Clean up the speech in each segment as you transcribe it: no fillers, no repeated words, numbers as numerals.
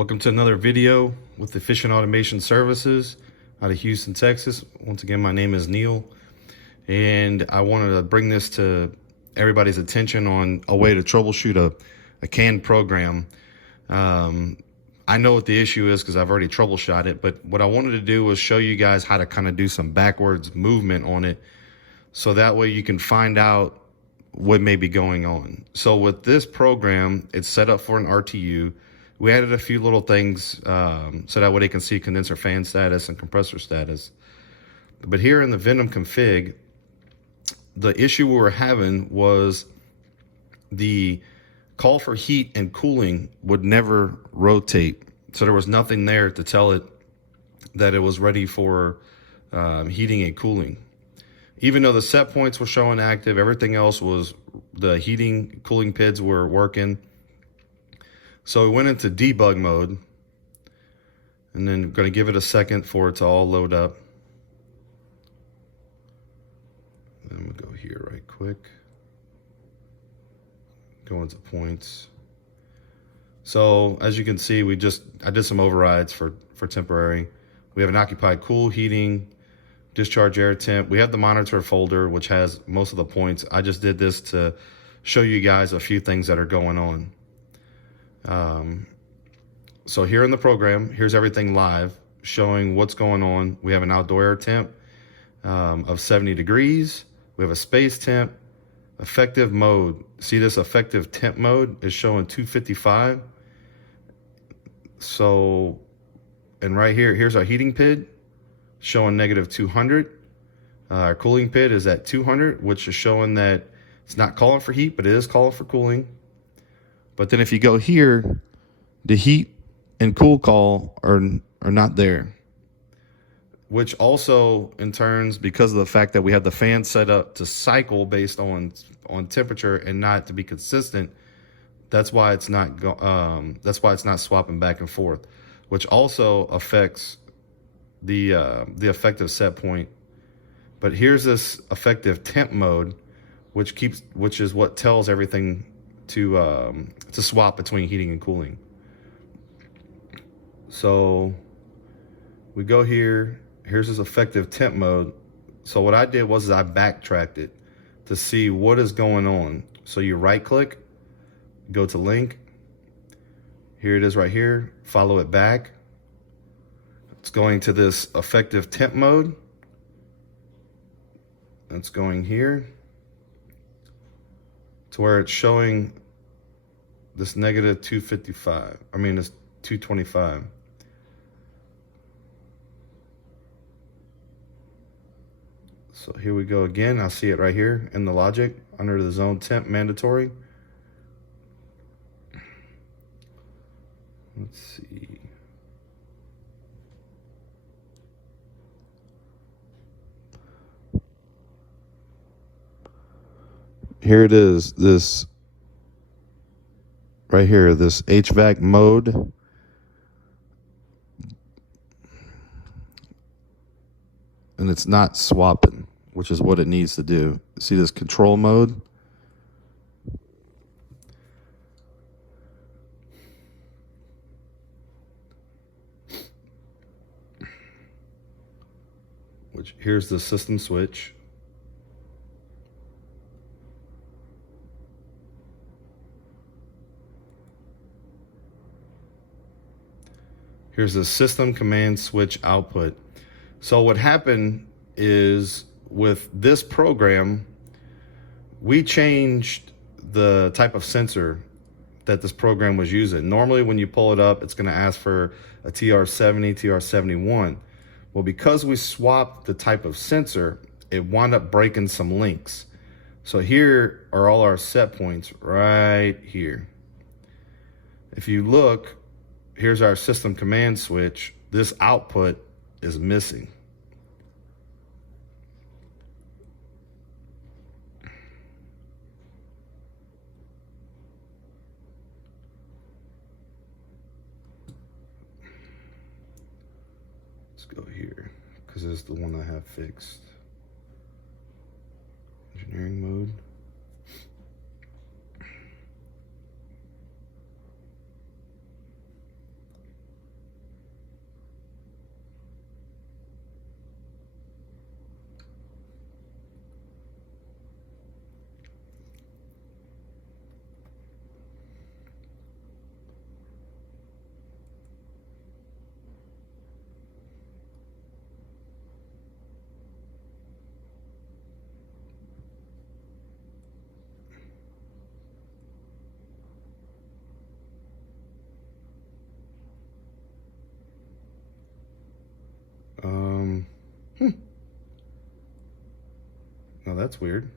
Welcome to another video with Efficient Automation Services out of Houston, Texas. Once again, my name is Neil, and I wanted to bring this to everybody's attention on a way to troubleshoot a canned program. I know what the issue is because I've already troubleshot it, but what I wanted to do was show you guys how to kind of do some backwards movement on it, so that way you can find out what may be going on. So with this program, it's set up for an RTU. We added a few little things so that way they can see condenser fan status and compressor status. But here in the Venom config, the issue we were having was the call for heat and cooling would never rotate. So there was nothing there to tell it that it was ready for heating and cooling. Even though the set points were showing active, everything else was, the heating, cooling PIDs were working. So we went into debug mode, and then I'm going to give it a second for it to all load up. Then I'm going to go here right quick. Go into points. So as you can see, I did some overrides for temporary. We have an occupied cool, heating, discharge air temp. We have the monitor folder, which has most of the points. I just did this to show you guys a few things that are going on. So here in the program, here's everything live, showing what's going on. We have an outdoor air temp of 70 degrees. We have a space temp, effective mode. See this effective temp mode is showing 255. So, and right here, here's our heating PID showing negative 200. Our cooling PID is at 200, which is showing that it's not calling for heat, but it is calling for cooling. But then if you go here, the heat and cool call are not there, which also in turns, because of the fact that we have the fan set up to cycle based on temperature and not to be consistent, that's why it's not swapping back and forth, which also affects the effective set point. But here's this effective temp mode, which is what tells everything to swap between heating and cooling. So we go here, here's this effective temp mode. So what I did was I backtracked it to see what is going on. So you right click, go to link, here it is right here, follow it back. It's going to this effective temp mode. It's going here to where it's showing this negative 255. I mean, it's 225. So here we go again. I see it right here in the logic under the zone temp mandatory. Let's see. Here it is, this right here, this HVAC mode. And it's not swapping, which is what it needs to do. See this control mode? Which here's the system switch. Here's the system command switch output. So what happened is with this program, we changed the type of sensor that this program was using. Normally when you pull it up, it's going to ask for a TR70, TR71. Well, because we swapped the type of sensor, it wound up breaking some links. So here are all our set points right here. If you look, here's our system command switch. This output is missing. Let's go here because it's the one I have fixed. Engineering mode. that's weird.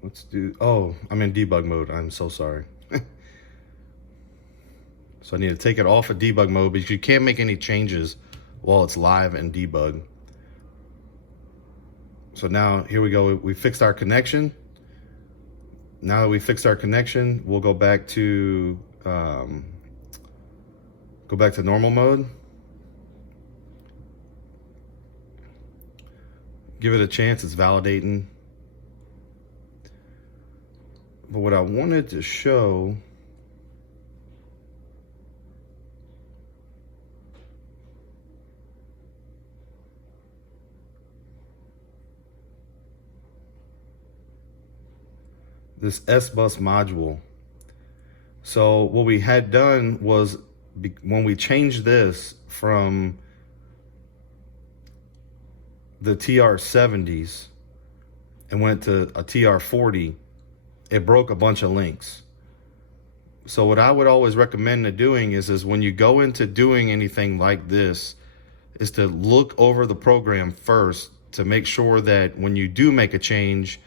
Let's do, oh, I'm in debug mode. I'm so sorry. So I need to take it off of debug mode because you can't make any changes while it's live in debug. So now here we go. We fixed our connection. Now that we fixed our connection, we'll go back to normal mode. Give it a chance. It's validating. But what I wanted to show this S-Bus module. So what we had done was when we changed this from the TR70s and went to a TR40, it broke a bunch of links. So what I would always recommend doing is when you go into doing anything like this, is to look over the program first to make sure that when you do make a change,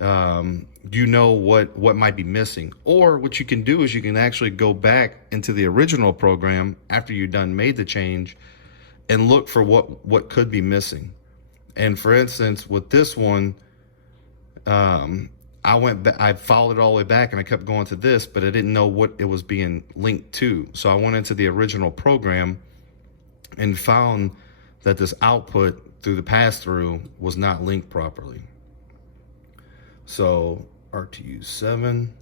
you know what might be missing. Or what you can do is you can actually go back into the original program after you've done made the change and look for what could be missing. And for instance, with this one, I followed it all the way back and I kept going to this, but I didn't know what it was being linked to. So I went into the original program and found that this output through the pass-through was not linked properly. So RTU 7,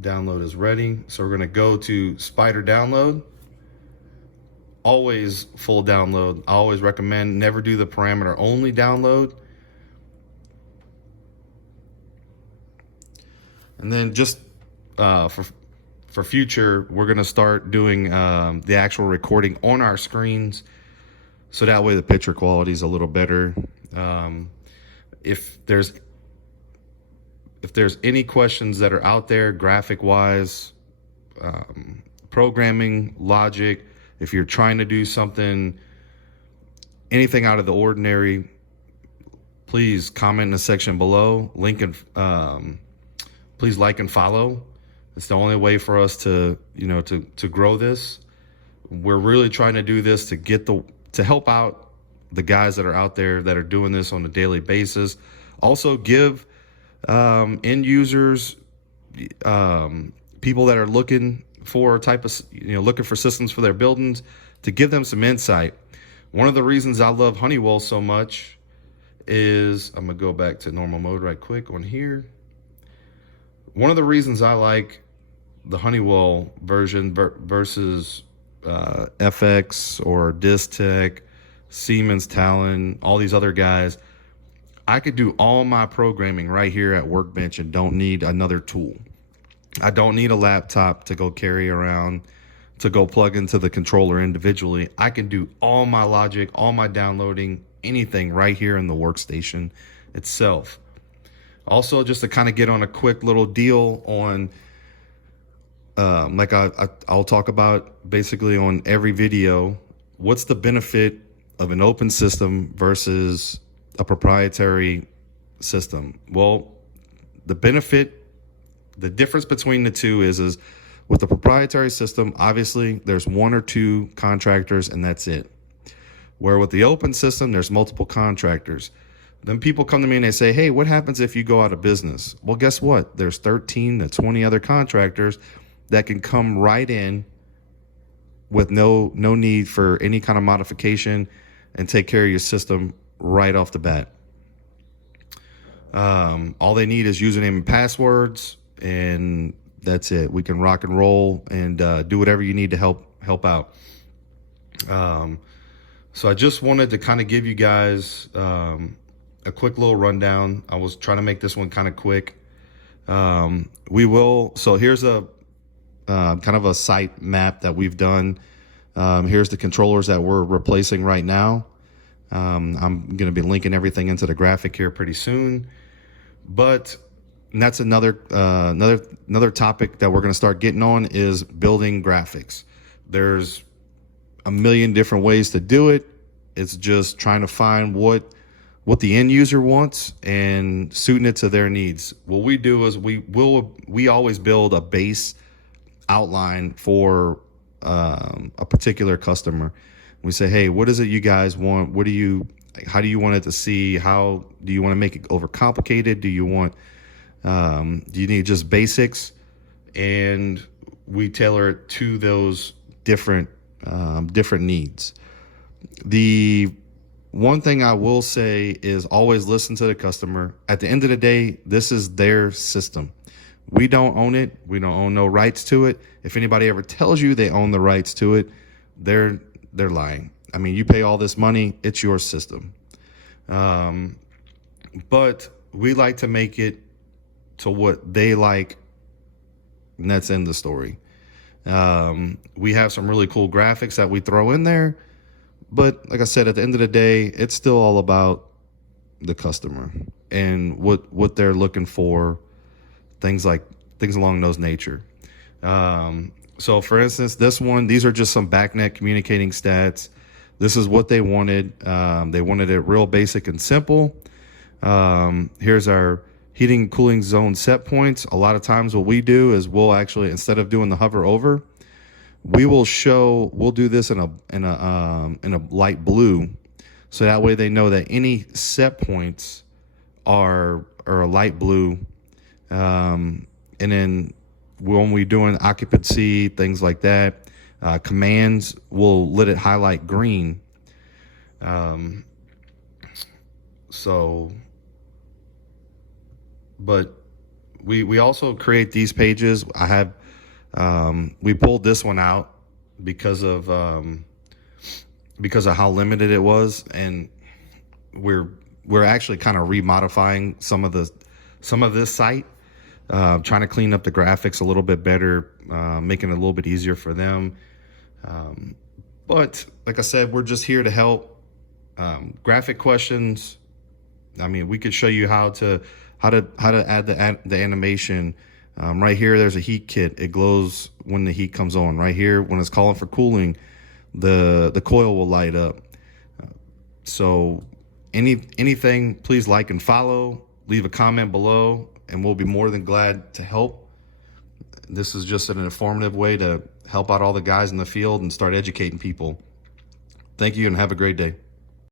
download is ready. So we're gonna go to Spider download. Always full download. I always recommend never do the parameter only download. And then just for future, we're gonna start doing the actual recording on our screens, so that way the picture quality is a little better. If there's any questions that are out there, graphic wise, programming, logic, if you're trying to do something, anything out of the ordinary, please comment in the section below. Link and please like and follow. It's the only way for us to grow this. We're really trying to do this to help out the guys that are out there that are doing this on a daily basis. Also give end users, people that are looking for looking for systems for their buildings, to give them some insight. One of the reasons I love Honeywell so much is, I'm gonna go back to normal mode right quick on here. One of the reasons I like the Honeywell version versus FX or Distech, Siemens Talon, all these other guys, I could do all my programming right here at Workbench and don't need another tool. I don't need a laptop to go carry around, to go plug into the controller individually. I can do all my logic, all my downloading, anything right here in the workstation itself. Also, just to kind of get on a quick little deal on, like I'll talk about basically on every video, what's the benefit of an open system versus a proprietary system? Well, the difference between the two is with the proprietary system, obviously there's one or two contractors and that's it. Where with the open system, there's multiple contractors. Then people come to me and they say, hey, what happens if you go out of business? Well, guess what? There's 13 to 20 other contractors that can come right in with no need for any kind of modification and take care of your system right off the bat. All they need is username and passwords, and that's it. We can rock and roll and do whatever you need to help out. So I just wanted to kind of give you guys a quick little rundown. I was trying to make this one kind of quick. So here's a kind of a site map that we've done. Here's the controllers that we're replacing right now. I'm going to be linking everything into the graphic here pretty soon. But that's another topic that we're going to start getting on, is building graphics. There's a million different ways to do it. It's just trying to find what the end user wants and suiting it to their needs. What we do is we always build a base outline for a particular customer. We say, hey, what is it you guys want? How do you want it to see? How do you want to make it overcomplicated? Do you need just basics? And we tailor it to those different needs. The one thing I will say is always listen to the customer. At the end of the day, this is their system. We don't own it. We don't own no rights to it. If anybody ever tells you they own the rights to it, they're lying. I mean, you pay all this money, it's your system. But we like to make it to what they like, and that's in the story. We have some really cool graphics that we throw in there, but like I said, at the end of the day, it's still all about the customer and what they're looking for, things along those nature. So for instance, these are just some BACnet communicating stats. This is what they wanted. They wanted it real basic and simple. Here's our heating and cooling zone set points. A lot of times what we do is we'll actually, instead of doing the hover over, we'll do this in a light blue. So that way they know that any set points are a light blue. And then when we're doing occupancy, things like that, commands, will let it highlight green. But we also create these pages. We pulled this one out because of how limited it was, and we're actually kind of remodifying some of this site, trying to clean up the graphics a little bit better, making it a little bit easier for them. But like I said, we're just here to help. Graphic questions, I mean, we could show you how to add the animation. Right here, there's a heat kit. It glows when the heat comes on. Right here, when it's calling for cooling, the coil will light up. So anything, please like and follow. Leave a comment below, and we'll be more than glad to help. This is just an informative way to help out all the guys in the field and start educating people. Thank you, and have a great day.